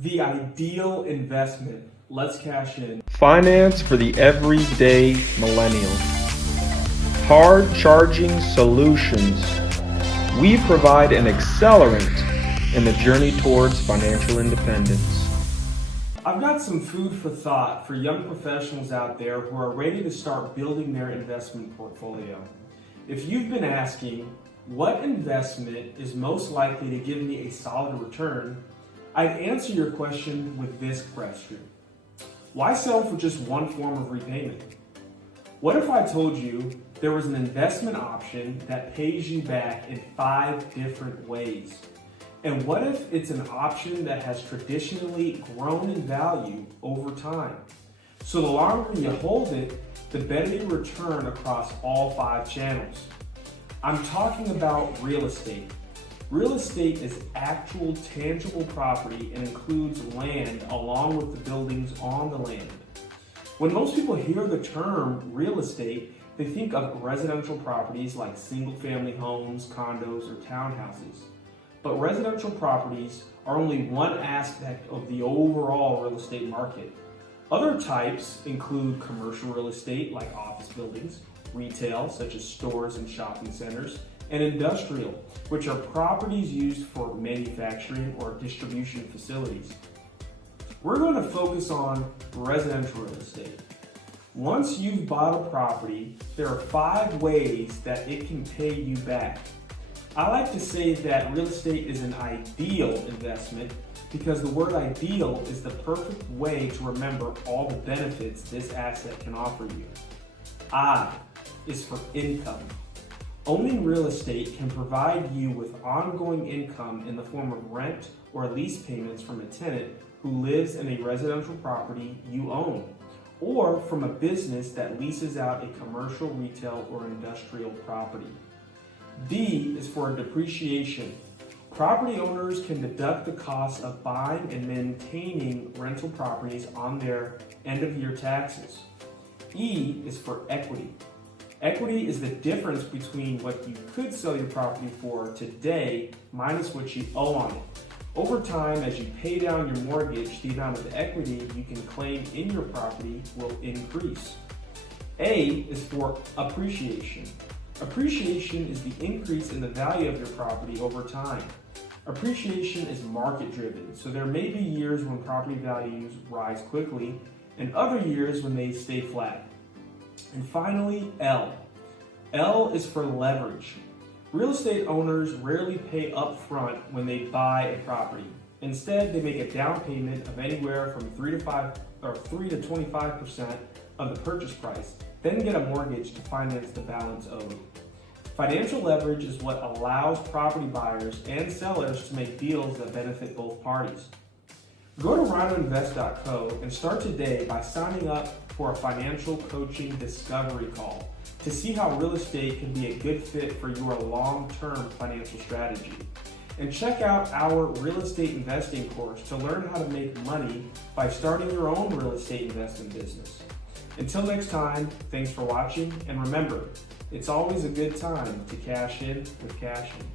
The ideal investment. Let's cash in. Finance for the everyday millennial. Hard charging solutions. We provide an accelerant in the journey towards financial independence. I've got some food for thought for young professionals out there who are ready to start building their investment portfolio. If you've been asking, what investment is most likely to give me a solid return, I'd answer your question with this question. Why settle for just one form of repayment? What if I told you there was an investment option that pays you back in 5 different ways? And what if it's an option that has traditionally grown in value over time? So the longer you hold it, the better you return across all 5 channels. I'm talking about real estate. Real estate is actual tangible property and includes land along with the buildings on the land. When most people hear the term real estate, they think of residential properties like single-family homes, condos, or townhouses. But residential properties are only one aspect of the overall real estate market. Other types include commercial real estate like office buildings, retail such as stores and shopping centers, and industrial, which are properties used for manufacturing or distribution facilities. We're going to focus on residential real estate. Once you've bought a property, there are 5 ways that it can pay you back. I like to say that real estate is an ideal investment because the word ideal is the perfect way to remember all the benefits this asset can offer you. I is for income. Owning real estate can provide you with ongoing income in the form of rent or lease payments from a tenant who lives in a residential property you own, or from a business that leases out a commercial, retail, or industrial property. D is for depreciation. Property owners can deduct the cost of buying and maintaining rental properties on their end-of-year taxes. E is for equity. Equity is the difference between what you could sell your property for today minus what you owe on it. Over time, as you pay down your mortgage, the amount of equity you can claim in your property will increase. A is for appreciation. Appreciation is the increase in the value of your property over time. Appreciation is market driven, so there may be years when property values rise quickly and other years when they stay flat. And finally, L. L is for leverage. Real estate owners rarely pay up front when they buy a property. Instead, they make a down payment of anywhere from 3 to 25% of the purchase price, then get a mortgage to finance the balance owed. Financial leverage is what allows property buyers and sellers to make deals that benefit both parties. Go to RINOINVEST.co and start today by signing up for a financial coaching discovery call to see how real estate can be a good fit for your long-term financial strategy. And check out our real estate investing course to learn how to make money by starting your own real estate investment business. Until next time, thanks for watching, and remember, it's always a good time to cash in with Cassian.